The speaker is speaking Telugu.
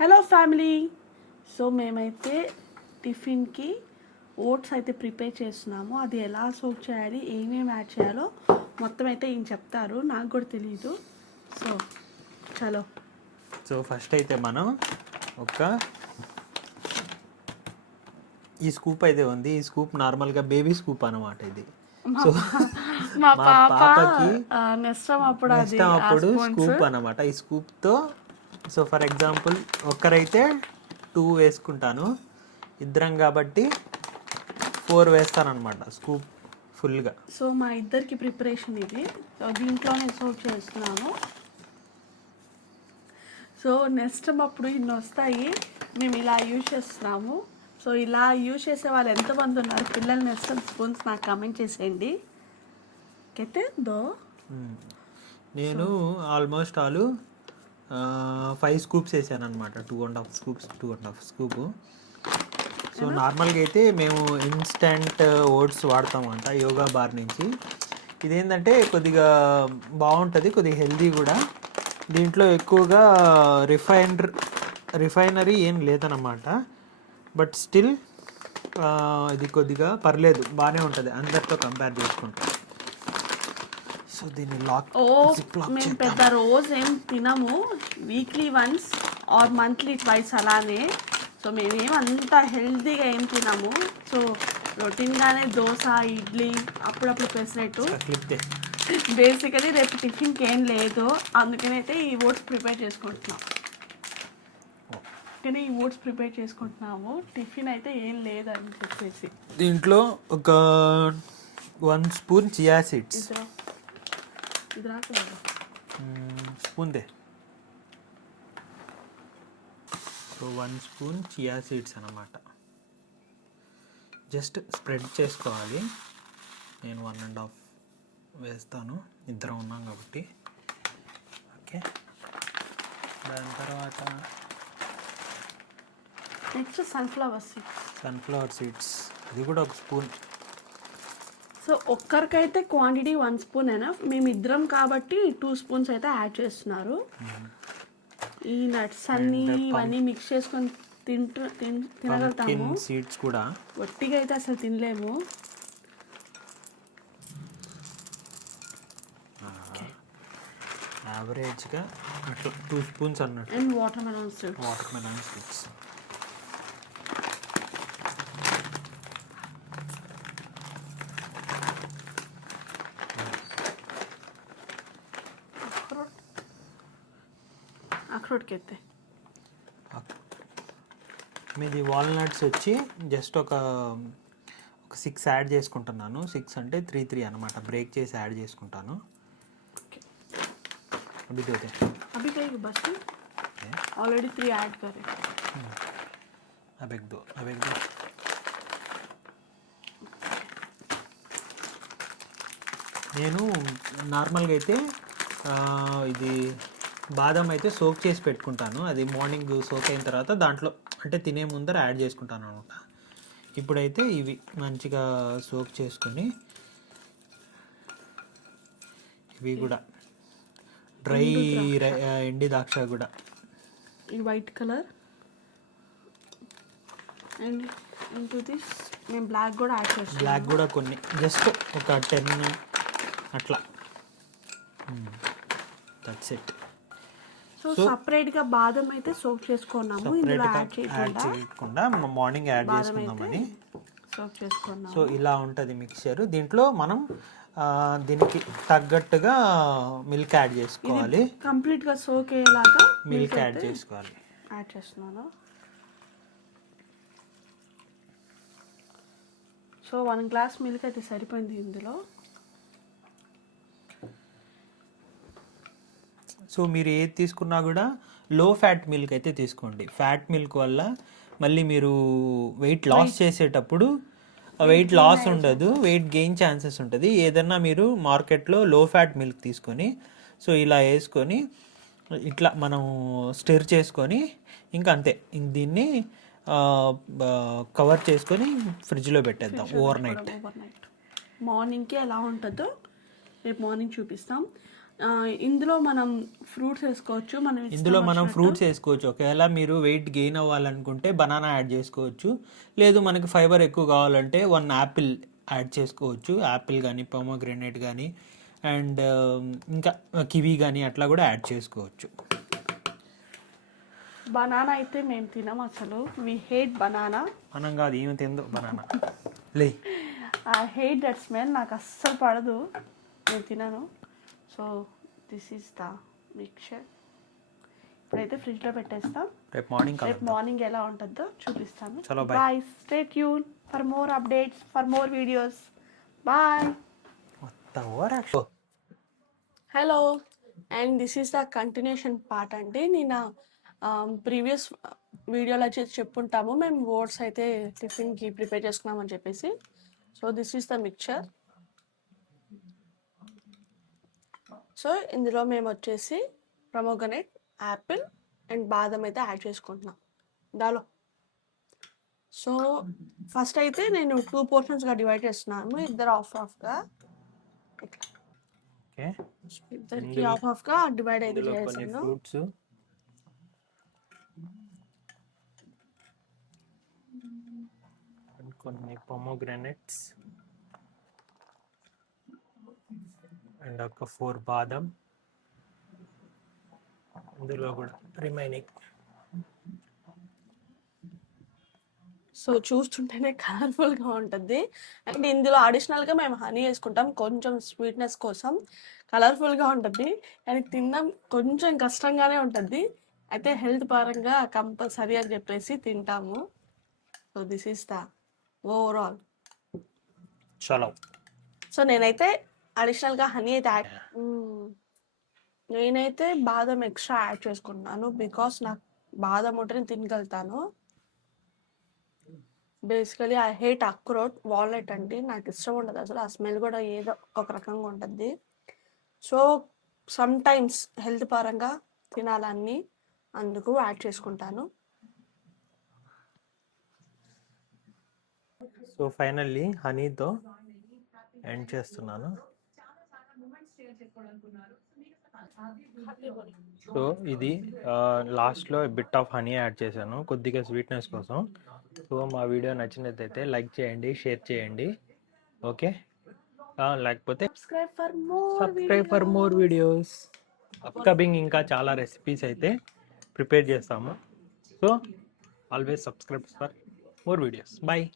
Hello family. సో మేమైతే టిఫిన్కి ఓట్స్ అయితే ప్రిపేర్ చేస్తున్నాము. అది ఎలా సోక్ చేయాలి, ఏమేమి యాడ్ చేయాలో మొత్తం అయితే ఈయన చెప్తారు, నాకు కూడా తెలియదు. సో చలో. సో ఫస్ట్ అయితే మనం ఈ స్కూప్ అయితే ఉంది. ఈ స్కూప్ నార్మల్గా బేబీ స్కూప్ అనమాట ఇది. సో మా పాపకి అప్పుడు స్కూప్ అనమాట. ఈ స్కూప్తో సో ఫర్ ఎగ్జాంపుల్ ఒక్కరైతే 2 వేసుకుంటాను, ఇద్దరం కాబట్టి 4 వేస్తాను అనమాట స్కూప్ ఫుల్గా. సో మా ఇద్దరికి ప్రిపరేషన్ ఇది. సో దీంట్లోనే సోక్ చేస్తున్నాము. సో నెక్స్ట్ అప్పుడు ఇన్ని వస్తాయి, మేము ఇలా యూజ్ చేస్తున్నాము. సో ఇలా యూజ్ చేసే వాళ్ళు ఎంతమంది ఉన్నారు పిల్లలు నెక్స్ట్ స్పూన్స్ నాకు కామెంట్ చేసేయండి. అయితే నేను ఆల్మోస్ట్ 5 స్కూప్స్ వేసాను అనమాట. 2.5 స్కూప్. సో నార్మల్గా అయితే మేము ఇన్స్టంట్ ఓట్స్ వాడతామంట యోగా బార్ నుంచి. ఇదేంటంటే కొద్దిగా బాగుంటుంది, కొద్దిగా హెల్దీ కూడా. దీంట్లో ఎక్కువగా రిఫైనరీ ఏం లేదన్నమాట. బట్ స్టిల్ ఇది కొద్దిగా పర్లేదు, బాగానే ఉంటుంది అందరితో కంపేర్ చేసుకుంటే. సో దీన్ని మేము పెద్ద రోజు ఏం తినము, weekly once or monthly twice అలానే. సో మేమేం అంత హెల్తీగా ఏం తినము. సో రొటీన్గానే దోశ, ఇడ్లీ, అప్పుడప్పుడు పెసరెట్టు. బేసికలీ రేపు టిఫిన్కి ఏం లేదు, అందుకనైతే ఈ ఓట్స్ ప్రిపేర్ చేసుకుంటున్నాం. కానీ ఈ ఓట్స్ ప్రిపేర్ చేసుకుంటున్నాము, టిఫిన్ అయితే ఏం లేదని చెప్పేసి. దీంట్లో ఒక 1 spoon chia seeds. Spoon they. So 1 spoon chia seeds అన్నమాట. జస్ట్ స్ప్రెడ్ చేసుకోవాలి. నేను 1.5 వేస్తాను, ఇద్దరం ఉన్నాం కాబట్టి. ఓకే, దాని తర్వాత నెక్స్ట్ సన్ఫ్లవర్ సీడ్స్. ఇది కూడా 1 స్పూన్. సో ఒక్కరికైతే క్వాంటిటీ 1 స్పూన్ ఎనఫ్. మేము ఇద్దరం కాబట్టి 2 స్పూన్స్ అయితే యాడ్ చేస్తున్నారు. ఈ నట్స్ అన్నీ ఇవన్నీ మిక్స్ చేసుకొని తినగలుగుతాము. సీడ్స్ కూడా ఒట్టిగా అయితే అసలు తినలేము. యావరేజ్గా 2 స్పూన్స్ అన్నట్టు. And watermelon seeds. అక్రోట్కైతే మీది వాల్నట్స్ వచ్చి జస్ట్ ఒక 6 యాడ్ చేసుకుంటున్నాను. 6 అంటే 3 అనమాట. బ్రేక్ చేసి యాడ్ చేసుకుంటాను. अभी कहीं बस ऑलरेडी 3 ऐड करे. अब एक दो. నేను నార్మల్గా అయితే ఇది బాదం అయితే సోక్ చేసి పెట్టుకుంటాను. అది మార్నింగ్ సోక్ అయిన తర్వాత దాంట్లో అంటే తినే ముందర యాడ్ చేసుకుంటాను అనమాట. ఇప్పుడైతే ఇవి మంచిగా సోక్ చేసుకొని ఇవి కూడా డ్రై ఎండి ద్రాక్ష కూడా ఈ white colour. And into this మేము బ్లాక్ కూడా యాడ్ చేస్తాం. బ్లాక్ కూడా కొన్ని జస్ట్ ఒక 10 అట్లా. That's it. సో సపరేట్గా బాదం అయితే సోక్ చేసుకున్నాము, ఇందులో యాడ్ చేయకుండా మార్నింగ్ యాడ్ చేసుకుందామని సోక్ చేసుకున్నాము. సో ఇలా ఉంటుంది మిక్చర్. దీంట్లో మనం దీనికి తగ్గట్టుగా మిల్క్ యాడ్ చేసుకోవాలి. కంప్లీట్గా సోక్ అయ్యేలాగా మిల్క్ యాడ్ చేసుకోవాలి. యాడ్ చేస్తున్నాను. సో 1 గ్లాస్ మిల్క్ అయితే సరిపోయింది ఇందులో. సో మీరు ఏది తీసుకున్నా కూడా లో ఫ్యాట్ మిల్క్ అయితే తీసుకోండి. ఫ్యాట్ మిల్క్ వల్ల మళ్ళీ మీరు వెయిట్ లాస్ చేసేటప్పుడు వెయిట్ లాస్ ఉండదు, వెయిట్ గెయిన్ ఛాన్సెస్ ఉంటుంది. ఏదన్నా మీరు మార్కెట్లో లో ఫ్యాట్ మిల్క్ తీసుకొని సో ఇలా వేసుకొని ఇట్లా మనం స్టిర్ చేసుకొని ఇంకా అంతే, దీన్ని కవర్ చేసుకొని ఫ్రిడ్జ్లో పెట్టేద్దాం ఓవర్ నైట్. మార్నింగ్కి ఎలా ఉంటుందో రేపు మార్నింగ్ చూపిస్తాం. ఇందులో మనం ఫ్రూట్స్ వేసుకోవచ్చు. మనం ఇందులో మనం ఫ్రూట్స్ వేసుకోవచ్చు. ఒకవేళ మీరు వెయిట్ గెయిన్ అవ్వాలనుకుంటే బనానా యాడ్ చేసుకోవచ్చు. లేదు మనకి ఫైబర్ ఎక్కువ కావాలంటే 1 యాపిల్ యాడ్ చేసుకోవచ్చు. యాపిల్ కానీ పొమోగ్రెనేట్ కానీ అండ్ ఇంకా కివీ కానీ అట్లా కూడా యాడ్ చేసుకోవచ్చు. బనానా అయితే మేము తినం అసలు. We hate banana. మనం కాదు, ఏమి తిందో బనానా. లే, ఐ హేట్ దట్ స్మెల్. నాకు అస్సలు పడదు, నేను తినను. So this is the mixture. ఇప్పుడైతే ఫ్రిడ్జ్లో పెట్టేస్తాం. రేపు మార్నింగ్ ఎలా ఉంటుందో చూపిస్తాను. చలో bye. Stay tune for more updates, for more videos. Bye. Hello, and this is the continuation part అండి. నేను ప్రీవియస్ వీడియోలో వచ్చేసి చెప్పుంటాము మేము ఓట్స్ అయితే టిఫిన్కి ప్రిపేర్ చేసుకున్నామని చెప్పేసి. So this is the mixture. So ఇందులో మేము వచ్చేసి ప్రొమోగనేట్, యాపిల్ అండ్ బాదం అయితే యాడ్ చేసుకుంటున్నాం దాలో. సో ఫస్ట్ అయితే నేను 2 పోర్షన్స్గా డివైడ్ చేస్తున్నాను. ఇద్దరు హాఫ్గా ఇట్లా, ఇద్దరికి హాఫ్గా డివైడ్ అయితే చేస్తున్నాను. ఫ్రూట్స్ కొన్ని పొమోగ్రానైట్స్ అండ్ ఒక 4 బాదం, ఇందులో కూడా రిమైనింగ్. సో చూస్తుంటేనే కలర్ఫుల్గా ఉంటుంది. అండ్ ఇందులో అడిషనల్గా మేము హనీ వేసుకుంటాం కొంచెం స్వీట్నెస్ కోసం. కలర్ఫుల్గా ఉంటుంది కానీ తినడం కొంచెం కష్టంగానే ఉంటుంది. అయితే హెల్త్ పరంగా కంపల్సరీ అని చెప్పేసి తింటాము. So this is the overall. చలో. సో నేనైతే అడిషనల్గా హనీ అయితే నేనైతే బాదం ఎక్స్ట్రా యాడ్ చేసుకుంటున్నాను బికాస్ నాకు బాదం ఉంటే తినగలుగుతాను. బేసికలీ ఐ హేట్ అక్రోట్, వాల్నట్ అంటే నాకు ఇష్టం ఉండదు అసలు. ఆ స్మెల్ కూడా ఏదో ఒక రకంగా ఉంటుంది. సో సమ్ టైమ్స్ హెల్త్ పరంగా తినాలన్నీ అందుకు యాడ్ చేసుకుంటాను. సో ఫైనల్లీ హనీతో ఎండ్ చేస్తున్నాను. సో ఇది లాస్ట్లో బిట్ ఆఫ్ హనీ యాడ్ చేశాను కొద్దిగా స్వీట్నెస్ కోసం. సో మా వీడియో నచ్చినట్లయితే లైక్ చేయండి, షేర్ చేయండి. ఓకే, లేకపోతే subscribe for more videos. Upcoming ఇంకా చాలా రెసిపీస్ అయితే ప్రిపేర్ చేస్తాము. So always subscribe for more videos. Bye.